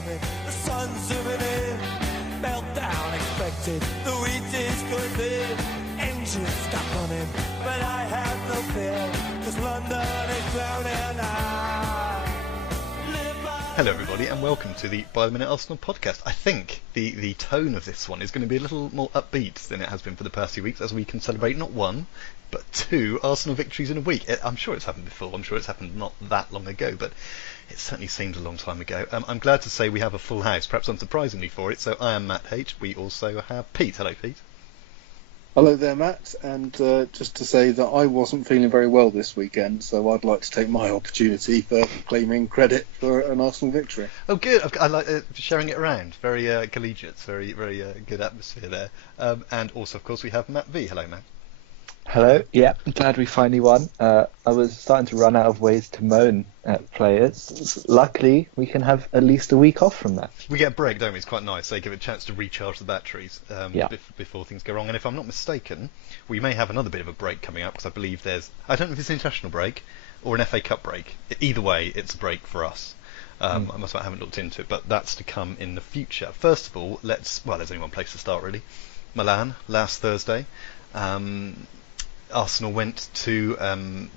coming, the sun's zooming in, meltdown expected, the wheat is good there, engines stuck running, but I have no fear, 'cause London is drowning. Hello everybody and welcome to the By the Minute Arsenal podcast. I think the tone of this one is going to be a little more upbeat than it has been for the past few weeks, as we can celebrate not one but two Arsenal victories in a week. I'm sure it's happened before, I'm sure it's happened not that long ago, but it certainly seems a long time ago. I'm glad to say we have a full house, perhaps unsurprisingly for it. So I am Matt H. We also have Pete. Hello Pete. Hello there, Matt, and just to say that I wasn't feeling very well this weekend, so I'd like to take my opportunity for claiming credit for an Arsenal victory. Oh, good. I like sharing it around. Very collegiate, very good atmosphere there. And also, of course, we have Matt V. Hello, Matt. Hello. Yeah, I'm glad we finally won. I was starting to run out of ways to moan at players. Luckily, we can have at least a week off from that. We get a break, don't we? It's quite nice. They give it a chance to recharge the batteries before things go wrong. And if I'm not mistaken, we may have another bit of a break coming up, because I believe I don't know if it's an international break or an FA Cup break. Either way, it's a break for us. I haven't looked into it, but that's to come in the future. First of all, there's only one place to start, really. Milan, last Thursday. Arsenal went to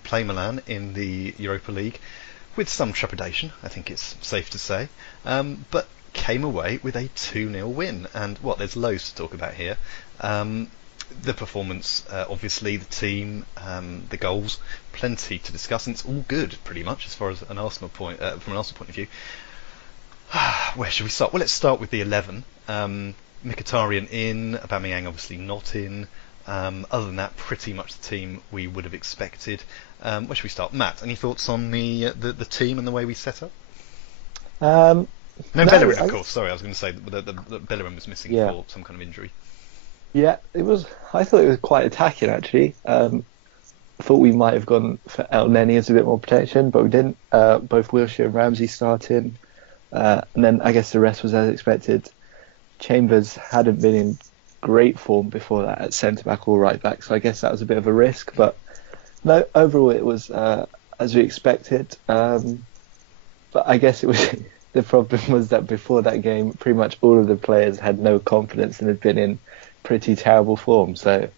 play Milan in the Europa League with some trepidation, I think it's safe to say, but came away with a 2-0 win. And there's loads to talk about here. The performance, obviously, the team, the goals, plenty to discuss, and it's all good pretty much as far as an Arsenal point from an Arsenal point of view. Where should we start? Well, let's start with the 11. Mkhitaryan in, Aubameyang obviously not in. Other than that, pretty much the team we would have expected. Where should we start? Matt, any thoughts on the team and the way we set up? No, Bellerin, of course. Sorry, I was going to say that Bellerin was missing for some kind of injury. Yeah, I thought it was quite attacking, actually. I thought we might have gone for El Neni as a bit more protection, but we didn't. Both Wilshere and Ramsey starting. And then I guess the rest was as expected. Chambers hadn't been in great form before that at centre-back or right-back, so I guess that was a bit of a risk. But no, overall it was as we expected. But I guess it was the problem was that before that game, pretty much all of the players had no confidence and had been in pretty terrible form. So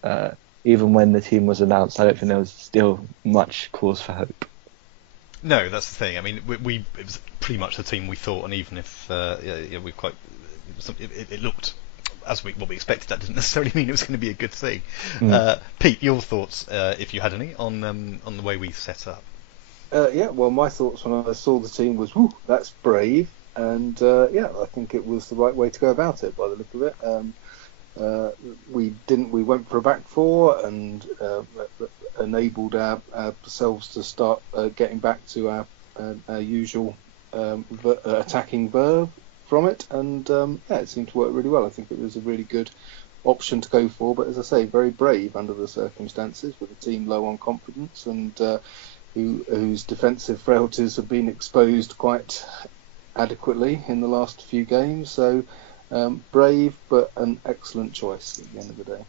even when the team was announced, I don't think there was still much cause for hope. No, that's the thing. I mean, it was pretty much the team we thought, and even if we quite, it looked as what we expected, that didn't necessarily mean it was going to be a good thing. Pete, your thoughts, if you had any, on the way we set up? Well, my thoughts when I saw the team was, "Woo, that's brave," and I think it was the right way to go about it by the look of it. We went for a back four and enabled ourselves to start getting back to our usual attacking verve from it, and it seemed to work really well. I think it was a really good option to go for, but as I say, very brave under the circumstances, with a team low on confidence and whose defensive frailties have been exposed quite adequately in the last few games. So brave, but an excellent choice at the end of the day.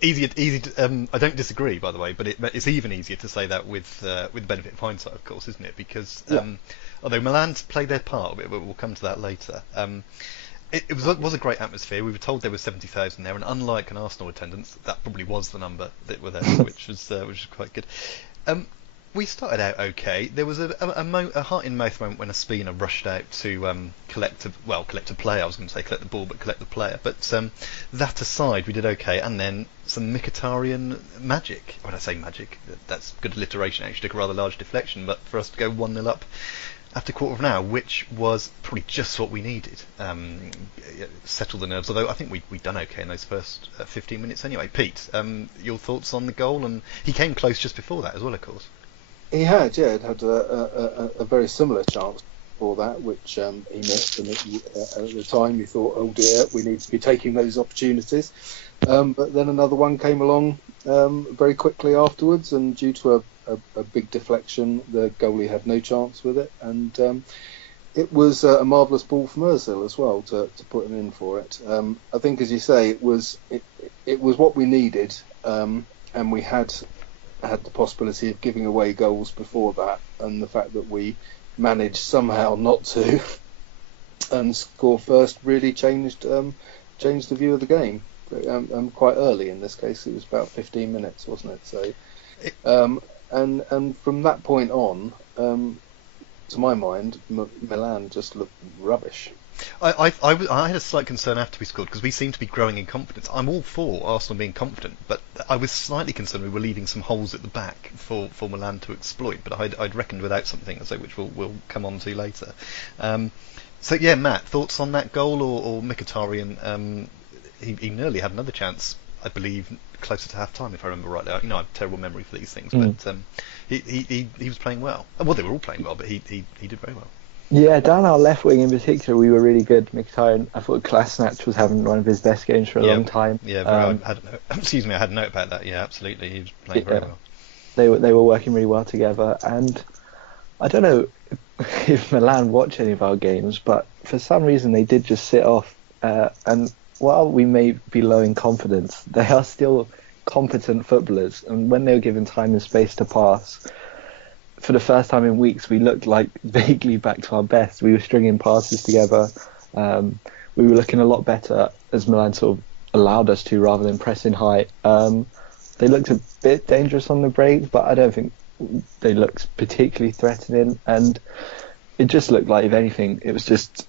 Easy to, I don't disagree, by the way, but it's even easier to say that with the benefit of hindsight, of course, isn't it? Because although Milan's played their part, but we'll come to that later. It was a great atmosphere. We were told there was 70,000 there, and unlike an Arsenal attendance, that probably was the number that were there, which was quite good. We started out okay. There was a heart-in-mouth moment when Ospina rushed out to collect a player. I was going to say collect the ball, but collect the player. But that aside, we did okay. And then some Mkhitaryan magic. When I say magic, that's good alliteration. Actually, took a rather large deflection, but for us to go 1-0 up after a quarter of an hour, which was probably just what we needed, settle the nerves. Although I think we'd done okay in those first 15 minutes anyway. Pete, your thoughts on the goal? And he came close just before that as well, of course. He had a very similar chance for that, which he missed, and at the time you thought, oh dear, we need to be taking those opportunities. But then another one came along very quickly afterwards, and due to a big deflection, the goalie had no chance with it, and it was a marvellous ball from Ozil as well to put him in for it. I think, as you say, it was what we needed, and we had the possibility of giving away goals before that, and the fact that we managed somehow not to score first really changed the view of the game. Quite early in this case, it was about 15 minutes, wasn't it? So, and from that point on, to my mind, Milan just looked rubbish. I had a slight concern after we scored because we seemed to be growing in confidence. I'm all for Arsenal being confident, but I was slightly concerned we were leaving some holes at the back for Milan to exploit. But I'd reckoned without something, which we'll come on to later. So yeah, Matt, thoughts on that goal or Mkhitaryan? He nearly had another chance, I believe, closer to half time, if I remember rightly. I have a terrible memory for these things, but he was playing well. Well, they were all playing well, but he did very well. Yeah, down our left wing in particular, we were really good. Mkhitaryan, I thought Kolasinac was having one of his best games for a long time. Yeah, I had a note about that. Yeah, absolutely, he was playing very well. They were working really well together, and I don't know if Milan watch any of our games, but for some reason they did just sit off. And while we may be low in confidence, they are still competent footballers, and when they were given time and space to pass, for the first time in weeks, we looked like vaguely back to our best. We were stringing passes together. We were looking a lot better as Milan sort of allowed us to, rather than pressing high. They looked a bit dangerous on the break, but I don't think they looked particularly threatening. And it just looked like, if anything, it was just,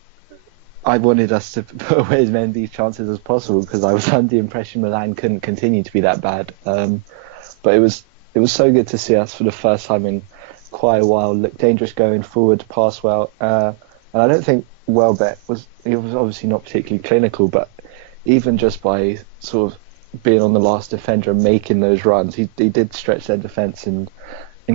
I wanted us to put away as many of these chances as possible because I was under the impression Milan couldn't continue to be that bad. But it was so good to see us for the first time in quite a while look dangerous going forward, pass well, and I don't think Welbeck was obviously not particularly clinical, but even just by sort of being on the last defender and making those runs, he did stretch their defence and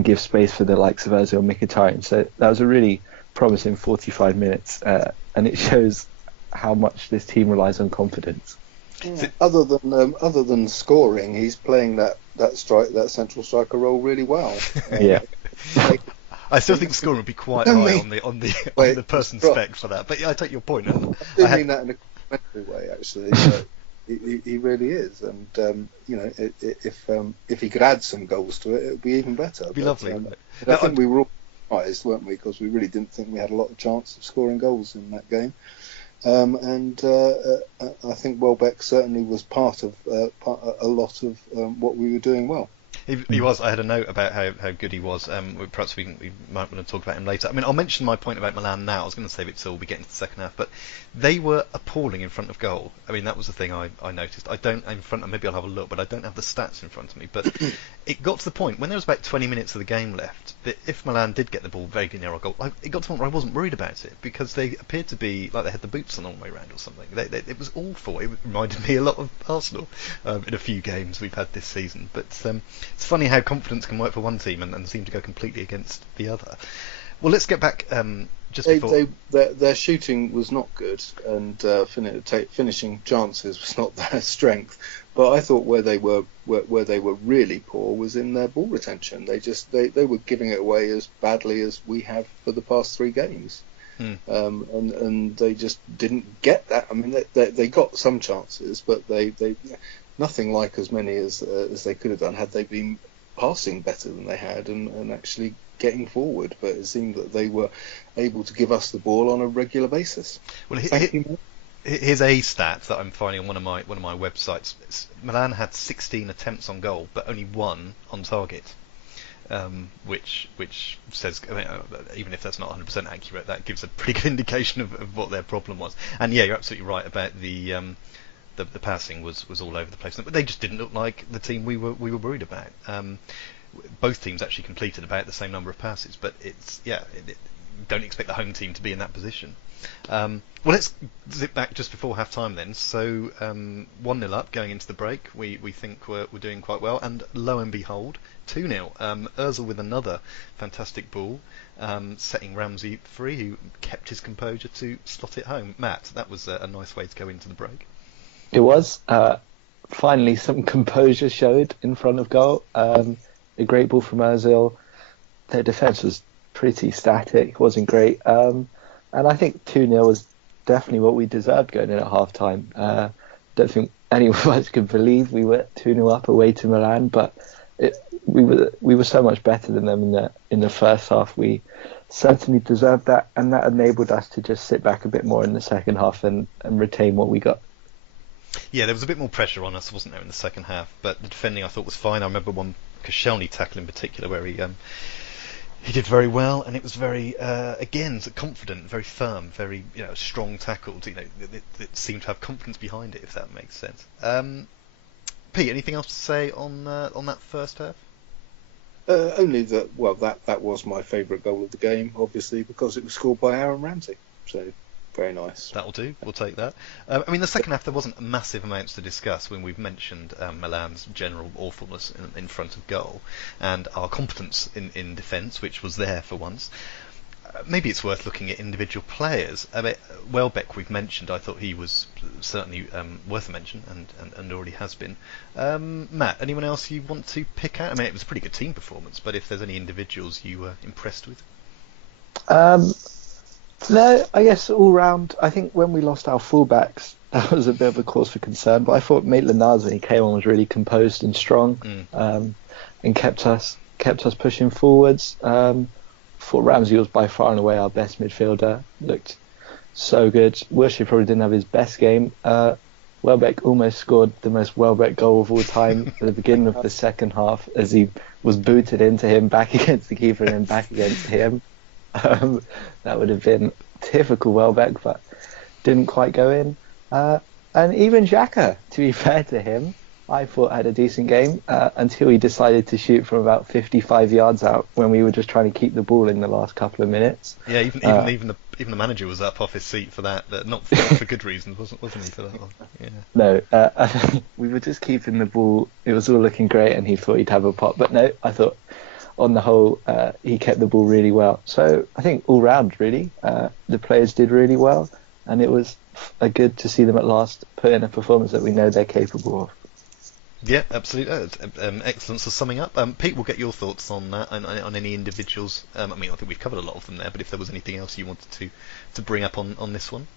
give space for the likes of Ozil and Mkhitaryan. So that was a really promising 45 minutes, and it shows how much this team relies on confidence. Yeah. Other than scoring, he's playing that central striker role really well. Yeah. I still think scoring would be quite high on the person spec for that. But yeah, I take your point. And I didn't mean that in a complimentary way, actually. But he really is, and if he could add some goals to it, it would be even better. It'd be lovely. I think we were all surprised, weren't we? Because we really didn't think we had a lot of chance of scoring goals in that game. I think Welbeck certainly was part of a lot of what we were doing well. He was. I had a note about how good he was. Perhaps we might want to talk about him later. I mean, I'll mention my point about Milan now. I was going to save it till we get into the second half, but they were appalling in front of goal. I mean, that was the thing I noticed. Maybe I'll have a look, but I don't have the stats in front of me. But it got to the point when there was about 20 minutes of the game left that if Milan did get the ball vaguely near our goal, it got to the point where I wasn't worried about it because they appeared to be like they had the boots on all the way around or something. It was awful. It reminded me a lot of Arsenal in a few games we've had this season. But it's funny how confidence can work for one team and seem to go completely against the other. Well, let's get back before... Their shooting was not good, and finishing chances was not their strength. But I thought where they were really poor was in their ball retention. They were giving it away as badly as we have for the past 3 games. And they just didn't get that. I mean, they got some chances, but they nothing like as many as they could have done had they been passing better than they had and actually getting forward. But it seemed that they were able to give us the ball on a regular basis. Well, here's a stat that I'm finding on one of my websites. Milan had 16 attempts on goal, but only 1 on target. Which says, I mean, even if that's not 100% accurate, that gives a pretty good indication of what their problem was. And yeah, you're absolutely right about the passing was all over the place, but they just didn't look like the team we were worried about. Both teams actually completed about the same number of passes, but don't expect the home team to be in that position. Well, let's zip back just before half time then. So 1-0 up going into the break. We think we're doing quite well, and lo and behold, 2-0. Ozil with another fantastic ball, setting Ramsey free, who kept his composure to slot it home. Matt, that was a nice way to go into the break. It was. Finally, some composure showed in front of goal. A great ball from Ozil. Their defence was pretty static, wasn't great. And I think 2-0 was definitely what we deserved going in at half-time. Don't think any of us could believe we were 2-0 up away to Milan, but we were so much better than them in the first half. We certainly deserved that, and that enabled us to just sit back a bit more in the second half and retain what we got. Yeah, there was a bit more pressure on us, wasn't there, in the second half? But the defending I thought was fine. I remember one Koscielny tackle in particular where he did very well, and it was very again confident, very firm, very strong tackles. It seemed to have confidence behind it, if that makes sense. Pete, anything else to say on that first half? Only that was my favourite goal of the game, obviously, because it was scored by Aaron Ramsey. So, very nice. That'll do. We'll take that. The second half, there wasn't massive amounts to discuss when we've mentioned Milan's general awfulness in front of goal and our competence in defence, which was there for once. Maybe it's worth looking at individual players. Welbeck we've mentioned. I thought he was certainly worth a mention and already has been. Matt, anyone else you want to pick out? It was a pretty good team performance, but if there's any individuals you were impressed with? No, I guess all round, I think when we lost our fullbacks, that was a bit of a cause for concern. But I thought Maitland-Niles, when he came on, was really composed and strong, and kept us pushing forwards. Thought Ramsey was by far and away our best midfielder. Looked so good. Wilshere probably didn't have his best game. Welbeck almost scored the most Welbeck goal of all time at the beginning of the second half, as he was booted into him, back against the keeper and then back against him. That would have been typical Welbeck, but didn't quite go in. And even Xhaka, to be fair to him, I thought had a decent game until he decided to shoot from about 55 yards out when we were just trying to keep the ball in the last couple of minutes. Yeah, even the manager was up off his seat for that. Not for good reasons, wasn't he, for that one? Yeah. No, we were just keeping the ball. It was all looking great, and he thought he'd have a pop. But no, I thought on the whole he kept the ball really well. So I think all round, really, the players did really well, and it was good to see them at last put in a performance that we know they're capable of. Yeah, absolutely. Excellent. So summing up, Pete, we'll get your thoughts on that, on any individuals. I think we've covered a lot of them there, but if there was anything else you wanted to bring up on this one.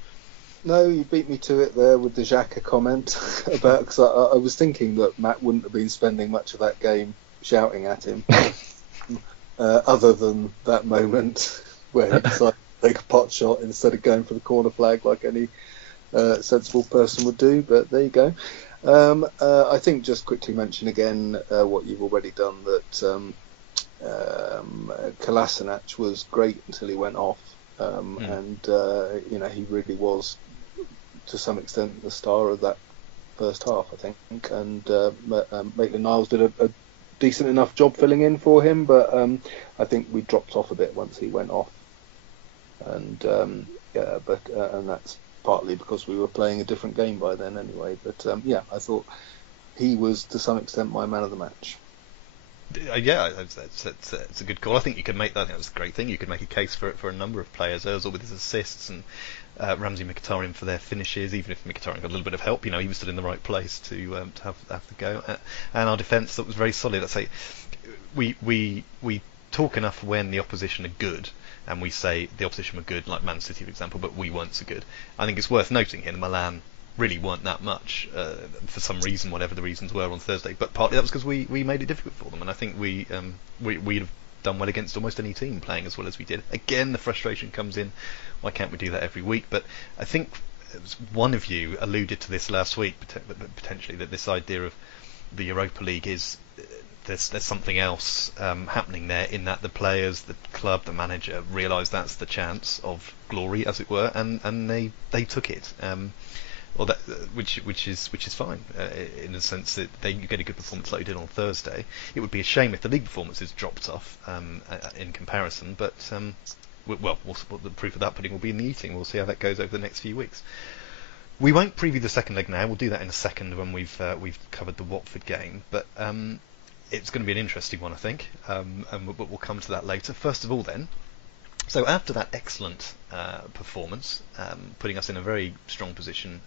No, you beat me to it there with the Xhaka comment about, because I was thinking that Matt wouldn't have been spending much of that game shouting at him, other than that moment where he decided to take a pot shot instead of going for the corner flag like any sensible person would do. But there you go. I think just quickly mention again what you've already done, that Kolasinac was great until he went off, and he really was to some extent the star of that first half, I think, and Maitland-Niles did a decent enough job filling in for him, but I think we dropped off a bit once he went off, and and that's partly because we were playing a different game by then anyway. But I thought he was to some extent my man of the match. Yeah, it's a good call. I think you could make that. I think that's a great thing. You could make a case for it for a number of players. Ozil with his assists and Ramsey, Mkhitaryan for their finishes. Even if Mkhitaryan got a little bit of help, he was still in the right place to have the go. And our defence that was very solid. I'd say we talk enough when the opposition are good, and we say the opposition were good, like Man City, for example, but we weren't so good. I think it's worth noting here that Milan really weren't that much for some reason, whatever the reasons were on Thursday. But partly that was because we made it difficult for them, and I think we'd have done well against almost any team playing as well as we did. Again, the frustration comes in. Why can't we do that every week? But I think one of you alluded to this last week, potentially, that this idea of the Europa League is there's something else happening there, in that the players, the club, the manager realise that's the chance of glory, as it were, and they took it, or that which is fine in the sense that you get a good performance like you did on Thursday. It would be a shame if the league performances dropped off in comparison, but the proof of that pudding will be in the eating. We'll see how that goes over the next few weeks. We won't preview the second leg now. We'll do that in a second when we've covered the Watford game, but it's going to be an interesting one, I think, and we'll come to that later. First of all, then, so after that excellent performance, putting us in a very strong position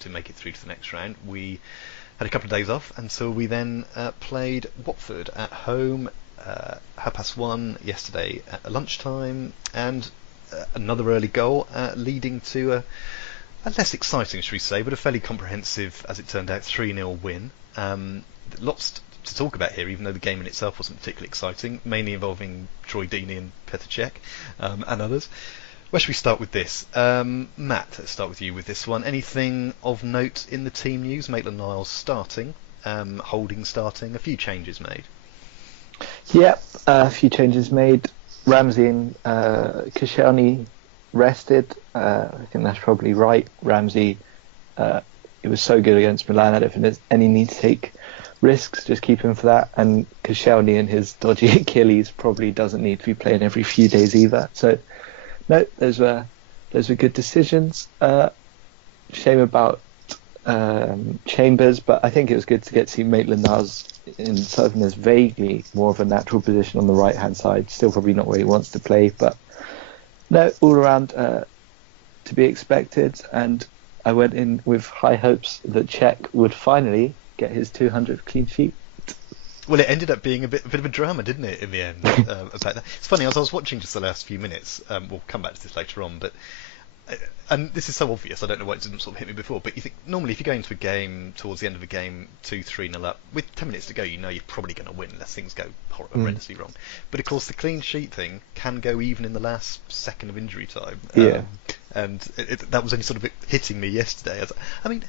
to make it through to the next round, we had a couple of days off, and so we then played Watford at home, 1:30 yesterday at lunchtime, and another early goal, leading to a less exciting, should we say, but a fairly comprehensive, as it turned out, 3-0 win. Lost to talk about here, even though the game in itself wasn't particularly exciting, mainly involving Troy Deeney and Petr Cech and others. Where should we start with this? Matt, let's start with you with this one. Anything of note in the team news? Maitland-Niles starting, Holding starting, a few changes made. Yep, a few changes made. Ramsey and Koscielny rested. I think that's probably right. Ramsey, it was so good against Milan. I don't think there's any need to take risks. Just keep him for that. And Koscielny and his dodgy Achilles probably doesn't need to be playing every few days either. So, no, those were good decisions. Shame about Chambers, but I think it was good to get to see Maitland-Niles in sort of this vaguely more of a natural position on the right hand side. Still probably not where he wants to play, but no, all around to be expected. And I went in with high hopes that Cech would finally get his 200th clean sheet. Well, it ended up being a bit of a drama, didn't it, in the end? About that. It's funny, as I was watching just the last few minutes, we'll come back to this later on, but and this is so obvious, I don't know why it didn't sort of hit me before, but you think normally if you go into a game towards the end of a game 2-3-0 up, with 10 minutes to go, you know you're probably going to win unless things go horrendously wrong. But of course the clean sheet thing can go even in the last second of injury time. And that was only sort of hitting me yesterday. I mean,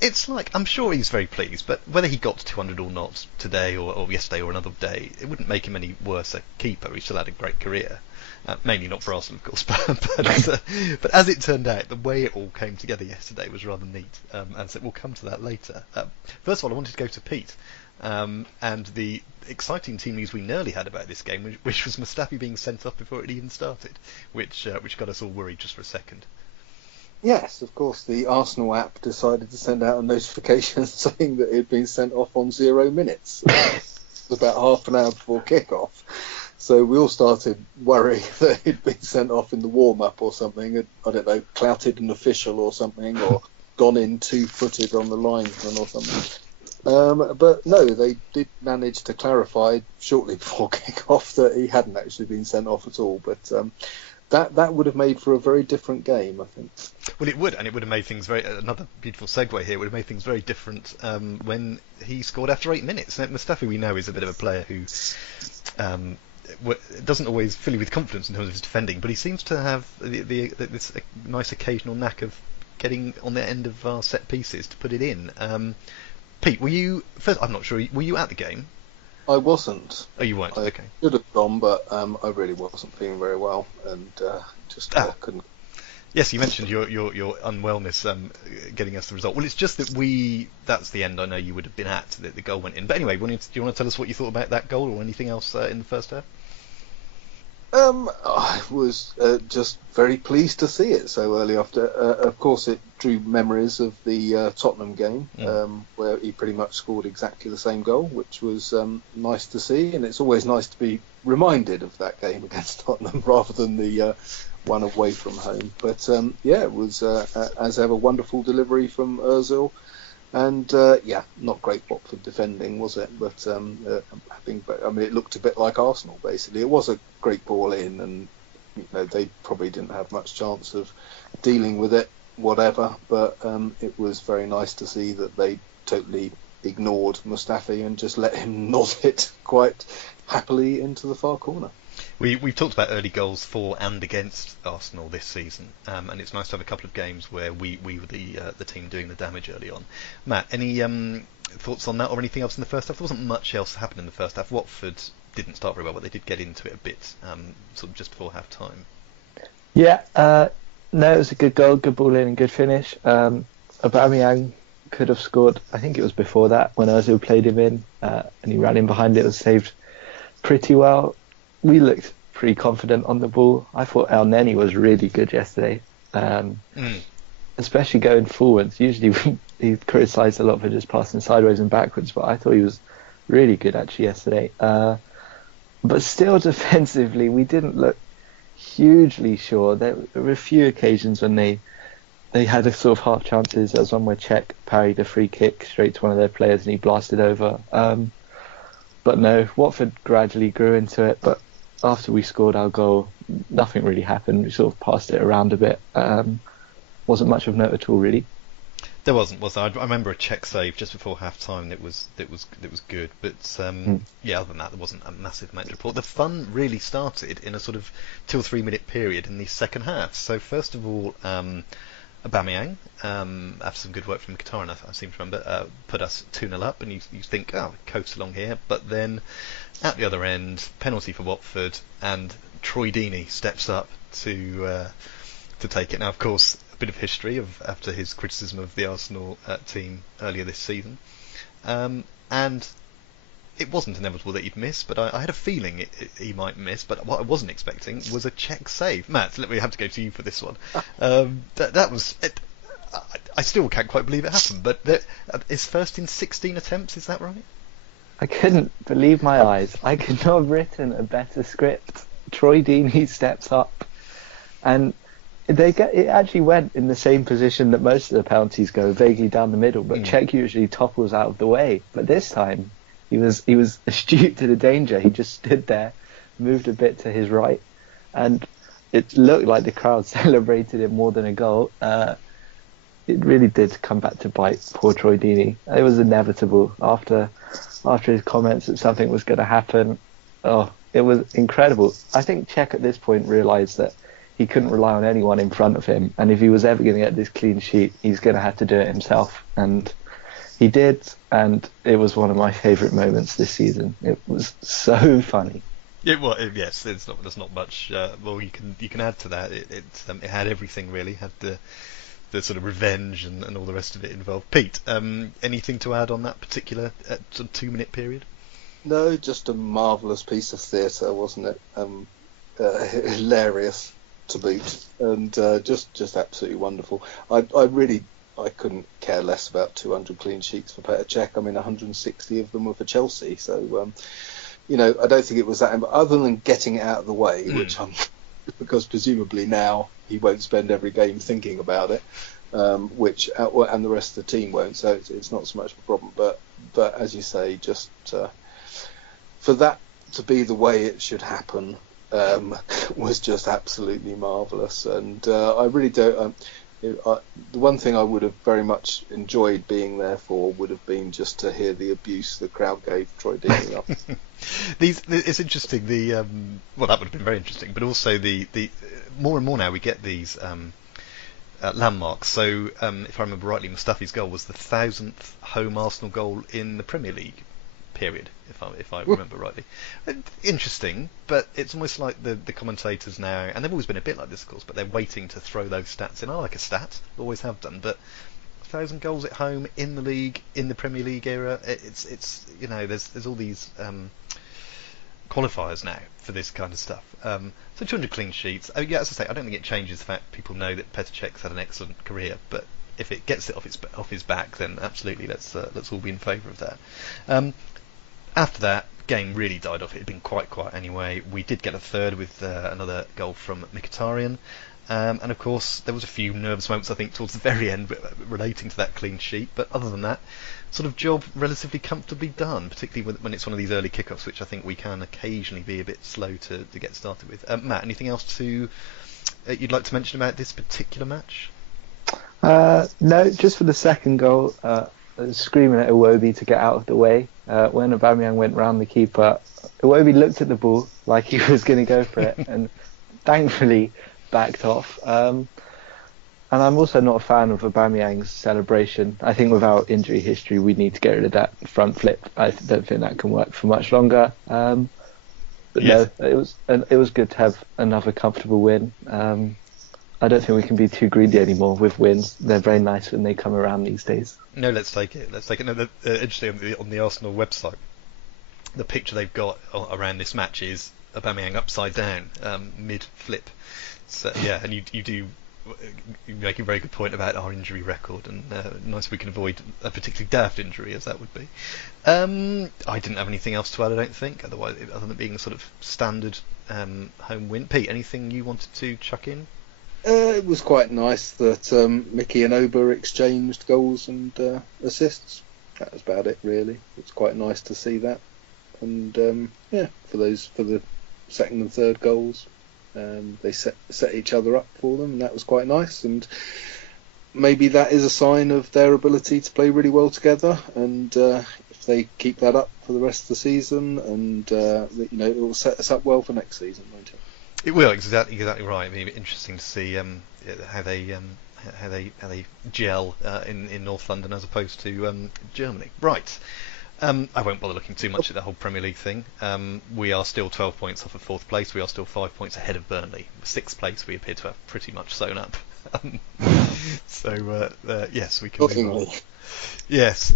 it's like, I'm sure he's very pleased, but whether he got to 200 or not today or yesterday or another day, it wouldn't make him any worse a keeper. He still had a great career. Mainly not for Arsenal, of course, but as it turned out, the way it all came together yesterday was rather neat, and so we'll come to that later. First of all, I wanted to go to Pete, and the exciting team news we nearly had about this game, which was Mustafi being sent off before it even started, which got us all worried just for a second. Yes, of course, the Arsenal app decided to send out a notification saying that it had been sent off on 0 minutes, about half an hour before kick-off. So we all started worrying that he'd been sent off in the warm-up or something, I don't know, clouted an official or something, or gone in two-footed on the linesman or something. But no, they did manage to clarify shortly before kick-off that he hadn't actually been sent off at all. But that would have made for a very different game, I think. Well, it would, and it would have made things another beautiful segue here, it would have made things very different when he scored after 8 minutes. Now, Mustafi, we know, is a bit of a player who doesn't always fill you with confidence in terms of his defending, but he seems to have this nice occasional knack of getting on the end of our set pieces to put it in. Pete, were you first? I'm not sure. Were you at the game? I wasn't. Oh, you weren't. Okay. I should have gone, but I really wasn't feeling very well, and just couldn't. Yes, you mentioned your unwellness getting us the result. Well, it's just that that's the end I know you would have been at, that the goal went in. But anyway, do you want to tell us what you thought about that goal or anything else in the first half? I was just very pleased to see it so early after. Of course, it drew memories of the Tottenham game, where he pretty much scored exactly the same goal, which was nice to see. And it's always nice to be reminded of that game against Tottenham rather than the one away from home. But it was, as ever, wonderful delivery from Ozil. And not great Watford defending, was it? But it looked a bit like Arsenal. Basically, it was a great ball in, and they probably didn't have much chance of dealing with it, whatever. But it was very nice to see that they totally ignored Mustafi and just let him nod it quite happily into the far corner. We've talked about early goals for and against Arsenal this season, and it's nice to have a couple of games where we were the team doing the damage early on. Matt, any thoughts on that or anything else in the first half? There wasn't much else happening in the first half. Watford didn't start very well, but they did get into it a bit, sort of just before half time. Yeah, no, it was a good goal, good ball in and good finish. Aubameyang could have scored, I think it was before that, when Ozil played him in, and he ran in behind it. It was saved pretty well. We looked pretty confident on the ball. I thought Elneny was really good yesterday, especially going forwards. Usually he's criticised a lot for just passing sideways and backwards, but I thought he was really good actually yesterday. But still defensively, we didn't look hugely sure. There were a few occasions when they had a sort of half chances. There was one where Cech parried a free kick straight to one of their players and he blasted over. But no, Watford gradually grew into it, but after we scored our goal, nothing really happened. We sort of passed it around a bit. Wasn't much of note at all, really. There wasn't, was there? I remember a Czech save just before half time that was good, but yeah, other than that, there wasn't a massive match report. The fun really started in a sort of 2 or 3 minute period in the second half. So first of all, Aubameyang, after some good work from Mkhitaryan, I seem to remember, put us 2-0 up, and you think, oh, coast along here, but then at the other end, penalty for Watford, and Troy Deeney steps up to take it. Now, of course, a bit of history after his criticism of the Arsenal team earlier this season, and it wasn't inevitable that he'd miss, but I had a feeling he might miss. But what I wasn't expecting was a Czech save. Matt, let me have to go to you for this one. That was it. I still can't quite believe it happened, but it's first in 16 attempts. Is that right? I couldn't believe my eyes. I could not have written a better script. Troy Deeney steps up, and it actually went in the same position that most of the penalties go, vaguely down the middle. But Czech usually topples out of the way. But this time, he was astute to the danger. He just stood there, moved a bit to his right, and it looked like the crowd celebrated it more than a goal. It really did come back to bite poor Troy Deeney. It was inevitable after his comments that something was going to happen. Oh, it was incredible. I think Czech at this point realised that he couldn't rely on anyone in front of him, and if he was ever going to get this clean sheet, he's going to have to do it himself. And he did, and it was one of my favourite moments this season. It was so funny. Yes, there's not much. Well, you can add to that. It had everything really. Had the sort of revenge and all the rest of it involved. Pete, anything to add on that particular sort of 2 minute period? No, just a marvellous piece of theatre, wasn't it? Hilarious to boot, and just absolutely wonderful. I couldn't care less about 200 clean sheets for Petr Cech. I mean, 160 of them were for Chelsea, so I don't think it was that. Other than getting it out of the way, because presumably now he won't spend every game thinking about it, and the rest of the team won't, so it's not so much of a problem. But as you say, just for that to be the way it should happen was just absolutely marvellous. And I really don't. The one thing I would have very much enjoyed being there for would have been just to hear the abuse the crowd gave Troy Deeney up. It's interesting. That would have been very interesting. But also the more and more now we get these landmarks. So if I remember rightly, Mustafi's goal was the 1000th home Arsenal goal in the Premier League period, if I remember rightly. Interesting, but it's almost like the commentators now, and they've always been a bit like this, of course, but they're waiting to throw those stats in. I like a stat, always have done, but 1,000 goals at home in the league, in the Premier League era, it's there's all these qualifiers now for this kind of stuff. So 200 clean sheets. As I say, I don't think it changes the fact people know that Petr Cech's had an excellent career, but if it gets it off his back, then absolutely let's all be in favour of that. After that, game really died off. It had been quite quiet anyway. We did get a third with another goal from Mkhitaryan. And of course, there was a few nervous moments, I think, towards the very end relating to that clean sheet. But other than that, sort of job relatively comfortably done, particularly when it's one of these early kickoffs, which I think we can occasionally be a bit slow to get started with. Matt, anything else you'd like to mention about this particular match? No, just for the second goal, I was screaming at Iwobi to get out of the way. When Aubameyang went round the keeper, Iwobi looked at the ball like he was going to go for it, and thankfully backed off. And I'm also not a fan of Aubameyang's celebration. I think with our injury history, we need to get rid of that front flip. I don't think that can work for much longer. But yes. No, it was good to have another comfortable win. I don't think we can be too greedy anymore with wins. They're very nice when they come around these days. No, let's take it. No, interesting, on the Arsenal website, the picture they've got around this match is Aubameyang upside down, mid-flip. So, yeah, and you make a very good point about our injury record, and nice we can avoid a particularly daft injury, as that would be. I didn't have anything else to add, I don't think, other than being a sort of standard home win. Pete, anything you wanted to chuck in? It was quite nice that Mickey and Oba exchanged goals and assists. That was about it, really. It's quite nice to see that. And for the second and third goals, they set each other up for them, and that was quite nice. And maybe that is a sign of their ability to play really well together, and if they keep that up for the rest of the season, and it will set us up well for next season, won't it? It will, exactly right. It'll be interesting to see how they gel in North London as opposed to Germany. Right. I won't bother looking too much at the whole Premier League thing. We are still 12 points off of 4th place. We are still 5 points ahead of Burnley. 6th place we appear to have pretty much sewn up. Yes, we can move on. Yes.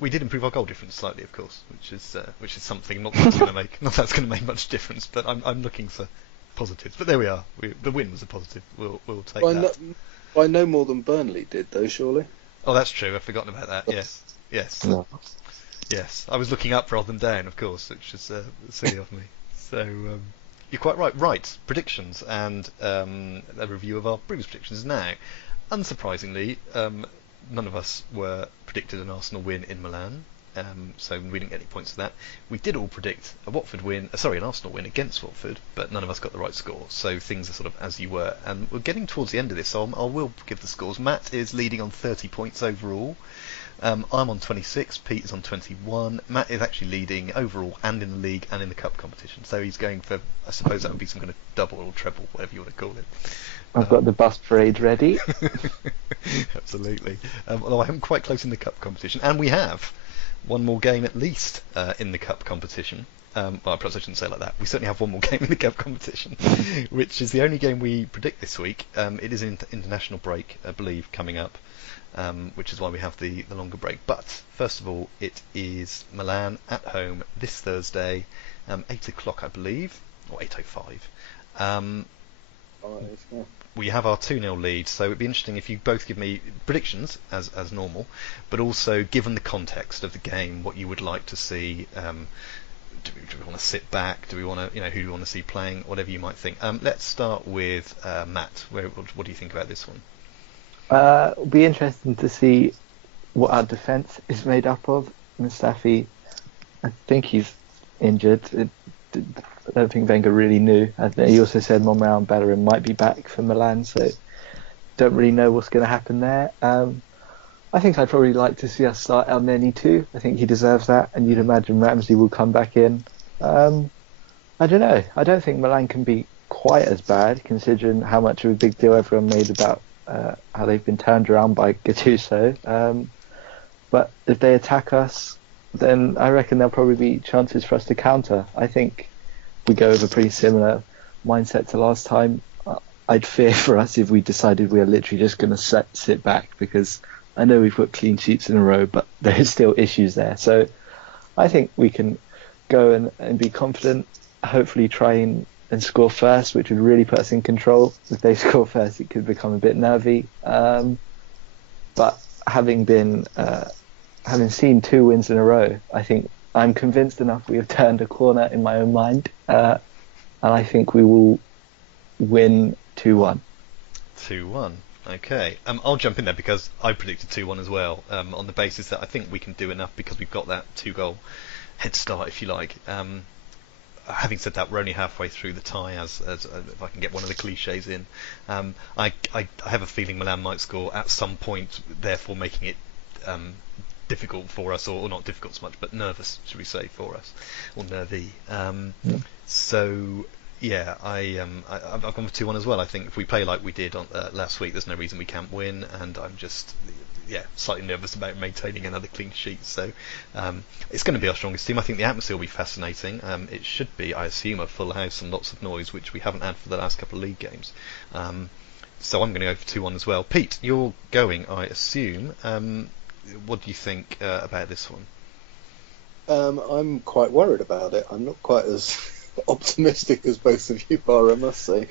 We did improve our goal difference slightly, of course, which is something not that's going to make much difference. But I'm looking for positives. But there we are. The win was a positive. We'll take that. By no more than Burnley did, though, surely. Oh, that's true. I've forgotten about that. Yes. No. Yes. I was looking up rather than down, of course, which is silly of me. So you're quite right. Right. Predictions and a review of our previous predictions now. Unsurprisingly, none of us were predicted an Arsenal win in Milan, so we didn't get any points for that. We did all predict an Arsenal win against Watford, but none of us got the right score. So things are sort of as you were, and we're getting towards the end of this. So I will give the scores. Matt is leading on 30 points overall. I'm on 26. Pete is on 21. Matt is actually leading overall and in the league and in the cup competition. So he's going for, I suppose that would be some kind of double or treble, whatever you want to call it. I've got the bus parade ready. Absolutely. Although I am quite close in the cup competition, and we have one more game at least in the cup competition. Well, perhaps I shouldn't say it like that. We certainly have one more game in the cup competition, which is the only game we predict this week. It is an international break, I believe, coming up, which is why we have the longer break. But first of all, it is Milan at home this Thursday, 8 o'clock, I believe, or 8:05. We have our 2-0 lead, so it'd be interesting if you both give me predictions as normal, but also given the context of the game, what you would like to see. Do we want to sit back? Do we want to, who do we want to see playing? Whatever you might think. Let's start with Matt. What do you think about this one? It'll be interesting to see what our defence is made up of. Mustafi, I think he's injured. I don't think Wenger really knew. He also said Monreal and Bellerin might be back for Milan, so don't really know what's going to happen there. I think I'd probably like to see us start El Neni too. I think he deserves that, and you'd imagine Ramsey will come back in. I don't know. I don't think Milan can be quite as bad, considering how much of a big deal everyone made about how they've been turned around by Gattuso. But if they attack us, then I reckon there'll probably be chances for us to counter. I think we go with a pretty similar mindset to last time. I'd fear for us if we decided we are literally just going to sit back, because I know we've got clean sheets in a row, but there's still issues there. So I think we can go and be confident, hopefully try and score first, which would really put us in control. If they score first, it could become a bit nervy. But having seen 2 wins in a row, I think I'm convinced enough we have turned a corner in my own mind, and I think we will win 2-1. 2-1. Okay. I'll jump in there because I predicted 2-1 as well, on the basis that I think we can do enough because we've got that 2-goal head start, if you like. Having said that, we're only halfway through the tie, as if I can get one of the cliches in. I have a feeling Milan might score at some point, therefore making it difficult for us, or not difficult so much, but nervous, should we say, for us, or nervy. So yeah, I've gone for 2-1 as well. I think if we play like we did on last week, there's no reason we can't win, and I'm just slightly nervous about maintaining another clean sheet. So it's going to be our strongest team. I think the atmosphere will be fascinating. It should be, I assume, a full house and lots of noise, which we haven't had for the last couple of league games. So I'm going to go for 2-1 as well. Pete, you're going, I assume. What do you think about this one? I'm quite worried about it. I'm not quite as optimistic as both of you are, I must say.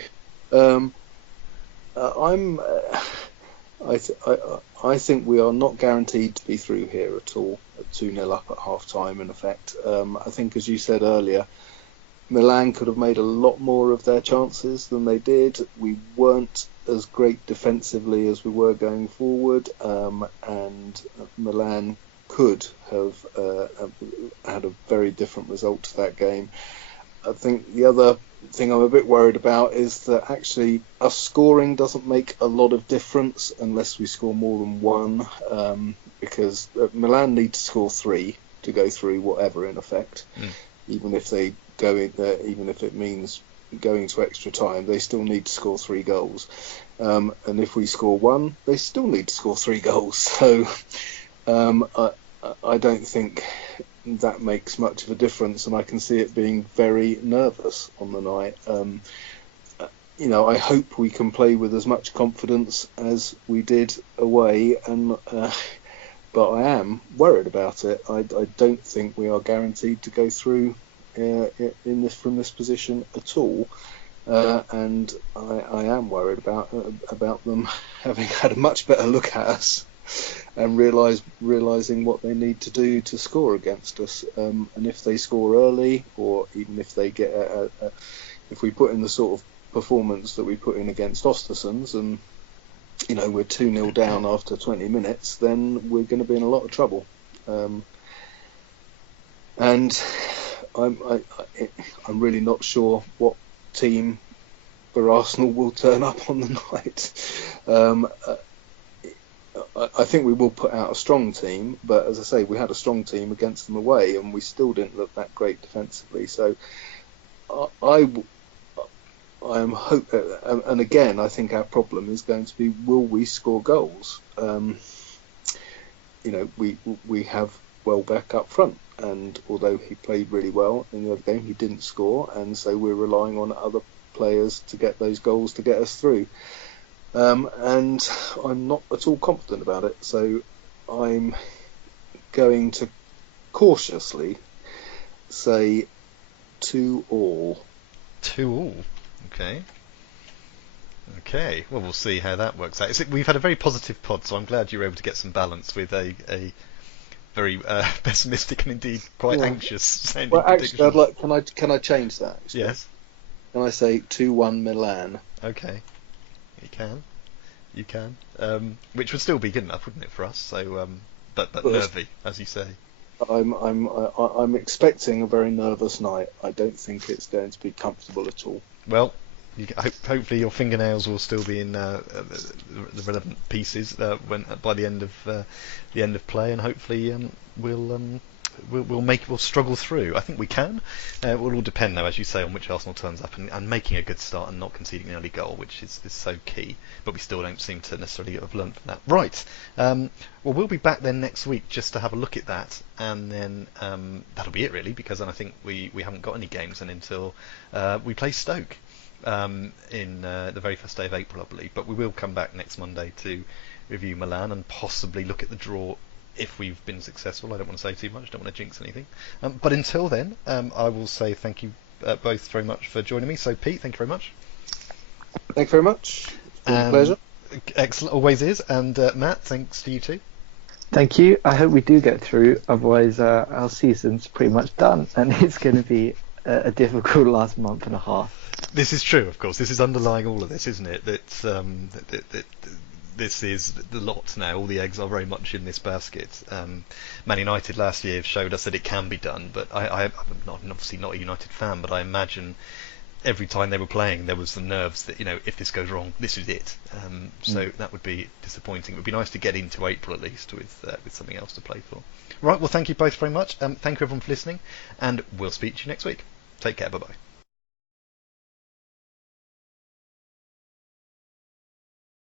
I think we are not guaranteed to be through here at all, at 2-0 up at half-time, in effect. I think, as you said earlier, Milan could have made a lot more of their chances than they did. We weren't as great defensively as we were going forward, and Milan could have had a very different result to that game. I think the other thing I'm a bit worried about is that actually us scoring doesn't make a lot of difference unless we score more than one, because Milan need to score 3 to go through whatever in effect. Even if they go in, even if it means going to extra time, they still need to score 3 goals. And if we score 1, they still need to score 3 goals. So I don't think that makes much of a difference, and I can see it being very nervous on the night. I hope we can play with as much confidence as we did away, but I am worried about it. I don't think we are guaranteed to go through from this position at all, and I am worried about them having had a much better look at us and realising what they need to do to score against us. And if they score early, or even if they get if we put in the sort of performance that we put in against Ostersunds, and we're 2-0 down after 20 minutes, then we're going to be in a lot of trouble. And I'm really not sure what team for Arsenal will turn up on the night. I think we will put out a strong team, but as I say, we had a strong team against them away, and we still didn't look that great defensively. So I am and again, I think our problem is going to be: will we score goals? We have Welbeck up front, and although he played really well in the other game, he didn't score, and so we're relying on other players to get those goals to get us through. And I'm not at all confident about it, so I'm going to cautiously say 2-2. 2-2. Okay. Well, we'll see how that works out. We've had a very positive pod, so I'm glad you were able to get some balance with a very pessimistic and indeed quite anxious sounding prediction. Actually, can I change that? Actually? Yes. Can I say 2-1 Milan? Okay. You can. Which would still be good enough, wouldn't it, for us? So, but nervy, as you say. I'm expecting a very nervous night. I don't think it's going to be comfortable at all. Well, hopefully your fingernails will still be in the relevant pieces by the end of play, and hopefully we'll struggle through. I think we can. It will all depend, though, as you say, on which Arsenal turns up and making a good start and not conceding an early goal, which is so key. But we still don't seem to necessarily have learned from that. Right. Well, we'll be back then next week just to have a look at that, and then that'll be it really, because then I think we haven't got any games until we play Stoke in the very first day of April, I believe. But we will come back next Monday to review Milan and possibly look at the draw if we've been successful. I don't want to say too much, don't want to jinx anything. But until then, I will say thank you both very much for joining me. So, Pete, thank you very much. Thank you very much. It's been a pleasure. Excellent, always is. And Matt, thanks to you too. Thank you. I hope we do get through. Otherwise, our season's pretty much done, and it's going to be a difficult last month and a half. This is true, of course. This is underlying all of this, isn't it? That this is the lot now. All the eggs are very much in this basket. Man United last year showed us that it can be done, but I'm obviously not a United fan, but I imagine every time they were playing there was the nerves that, if this goes wrong, this is it. So that would be disappointing. It would be nice to get into April at least with something else to play for. Right, well, thank you both very much. Thank you everyone for listening, and we'll speak to you next week. Take care, bye-bye.